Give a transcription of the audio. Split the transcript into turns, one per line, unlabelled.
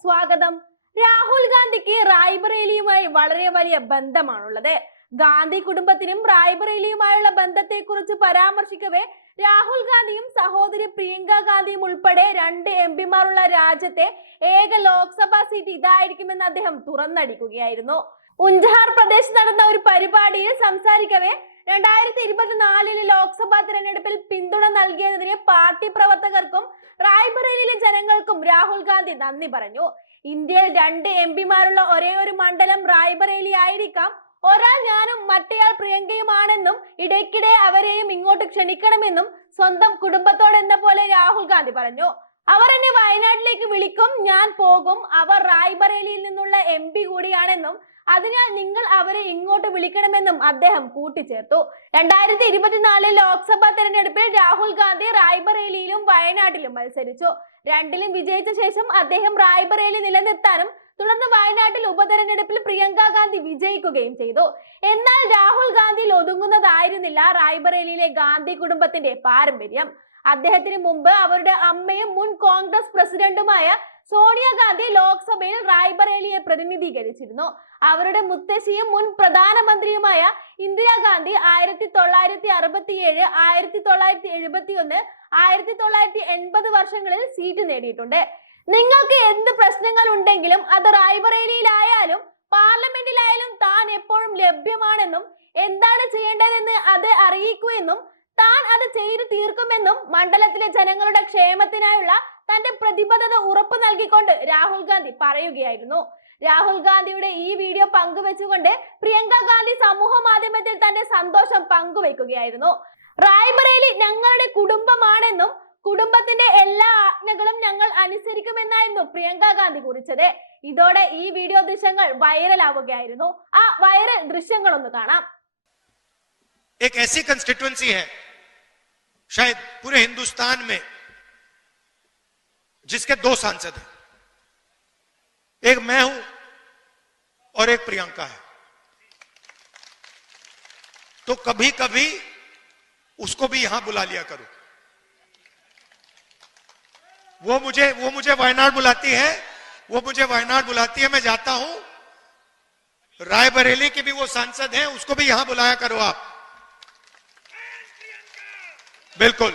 സ്വാഗതം. രാഹുൽ ഗാന്ധിക്ക് റായ്ബറേലിയുമായി വളരെ വലിയ ബന്ധമാണുള്ളത്. ഗാന്ധി കുടുംബത്തിനും റായ്ബറേലിയുമായുള്ള ബന്ധത്തെക്കുറിച്ച് പരാമർശിക്കവേ രാഹുൽ ഗാന്ധിയും സഹോദരി പ്രിയങ്ക ഗാന്ധിയും ഉൾപ്പെടെ രണ്ട് എം പിമാരുള്ള രാജ്യത്തെ ഏക ലോക്സഭാ സീറ്റ് ഇതായിരിക്കുമെന്ന് അദ്ദേഹം തുറന്നടിക്കുകയായിരുന്നു. ഉഞ്ചഹാർ പ്രദേശത്ത് നടന്ന ഒരു പരിപാടിയിൽ സംസാരിക്കവേ രണ്ടായിരത്തി ഇരുപത്തിനാലിലെ ലോക്സഭാ തിരഞ്ഞെടുപ്പിൽ പിന്തുണ നൽകിയതിന് പാർട്ടി പ്രവർത്തകർക്കും റായ്ബറേലിയിലെ ജനങ്ങൾക്കും രാഹുൽ ഗാന്ധി നന്ദി പറഞ്ഞു. ഇന്ത്യയിൽ രണ്ട് എം പിമാരുള്ള ഒരേ ഒരു മണ്ഡലം റായ്ബറേലി ആയിരിക്കാം. ഒരാൾ ഞാനും മറ്റേയാൾ പ്രിയങ്കയുമാണെന്നും ഇടയ്ക്കിടെ അവരെയും ഇങ്ങോട്ട് ക്ഷണിക്കണമെന്നും സ്വന്തം കുടുംബത്തോടെന്ന പോലെ രാഹുൽ ഗാന്ധി പറഞ്ഞു. അവർ എന്നെ വയനാട്ടിലേക്ക് വിളിക്കും ഞാൻ പോകും. അവർ റായ്ബറേലിയിൽ നിന്നുള്ള എം പി കൂടിയാണെന്നും അതിനാൽ നിങ്ങൾ അവരെ ഇങ്ങോട്ട് വിളിക്കണമെന്നും അദ്ദേഹം കൂട്ടിച്ചേർത്തു. രണ്ടായിരത്തി ഇരുപത്തിനാല് ലോക്സഭാ തെരഞ്ഞെടുപ്പിൽ രാഹുൽ ഗാന്ധി റായ്ബറേലിയിലും വയനാട്ടിലും മത്സരിച്ചു. രണ്ടിലും വിജയിച്ച ശേഷം അദ്ദേഹം റായ്ബറേലി നിലനിർത്താനും തുടർന്ന് വയനാട്ടിൽ ഉപതെരഞ്ഞെടുപ്പിൽ പ്രിയങ്ക ഗാന്ധി വിജയിക്കുകയും ചെയ്തു. എന്നാൽ രാഹുൽ ഗാന്ധിയിൽ ഒതുങ്ങുന്നതായിരുന്നില്ല റായ്ബറേലിയിലെ ഗാന്ധി കുടുംബത്തിന്റെ പാരമ്പര്യം. അദ്ദേഹത്തിന് മുമ്പ് അവരുടെ അമ്മയും മുൻ കോൺഗ്രസ് പ്രസിഡന്റുമായ സോണിയാഗാന്ധി ലോക്സഭയിൽ റായ്ബറേലിയെ പ്രതിനിധീകരിച്ചിരുന്നു. അവരുടെ മുത്തശ്ശിയും മുൻ പ്രധാനമന്ത്രിയുമായ ഇന്ദിരാഗാന്ധി ആയിരത്തി തൊള്ളായിരത്തി അറുപത്തിയേഴ് ആയിരത്തി തൊള്ളായിരത്തി എഴുപത്തി ഒന്ന് ആയിരത്തി തൊള്ളായിരത്തി എൺപത് വർഷങ്ങളിൽ സീറ്റ് നേടിയിട്ടുണ്ട്. നിങ്ങൾക്ക് എന്ത് പ്രശ്നങ്ങൾ ഉണ്ടെങ്കിലും അത് റായ്ബറേലിയിലായാലും പാർലമെന്റിലായാലും താൻ എപ്പോഴും ലഭ്യമാണെന്നും എന്താണ് ചെയ്യേണ്ടതെന്ന് അത് അറിയിക്കുമെന്നും താൻ അത് ചെയ്തു തീർക്കുമെന്നും മണ്ഡലത്തിലെ ജനങ്ങളുടെ ക്ഷേമത്തിനായുള്ള തന്റെ പ്രതിബദ്ധത ഉറപ്പ് നൽകിക്കൊണ്ട് രാഹുൽ ഗാന്ധി പറയുകയായിരുന്നു. രാഹുൽ ഗാന്ധിയുടെ ഈ വീഡിയോ പങ്കുവെച്ചുകൊണ്ട് പ്രിയങ്ക ഗാന്ധി സമൂഹ മാധ്യമത്തിൽ തന്റെ സന്തോഷം പങ്കുവെക്കുകയായിരുന്നു. റായ്ബറേലി ഞങ്ങളുടെ കുടുംബമാണെന്നും കുടുംബത്തിന്റെ എല്ലാ ആജ്ഞകളും ഞങ്ങൾ അനുസരിക്കുമെന്നായിരുന്നു പ്രിയങ്ക ഗാന്ധി കുറിച്ചത് ഇതോടെ ഈ വീഡിയോ ദൃശ്യങ്ങൾ വൈറലാവുകയായിരുന്നു ആ വൈറൽ ദൃശ്യങ്ങളൊന്ന് കാണാം
एक ऐसी कंस्टिट्युएंसी है शायद पूरे हिंदुस्तान में जिसके दो सांसद हैं एक मैं हूं और एक प्रियंका है तो कभी कभी उसको भी यहां बुला लिया करो वो मुझे वो मुझे वायनाड बुलाती है। वो मुझे वायनाड बुलाती है, मैं जाता हूँ। रायबरेली के भी वो सांसद हैं, उसको भी यहाँ बुलाया करो आप। बिल्कुल।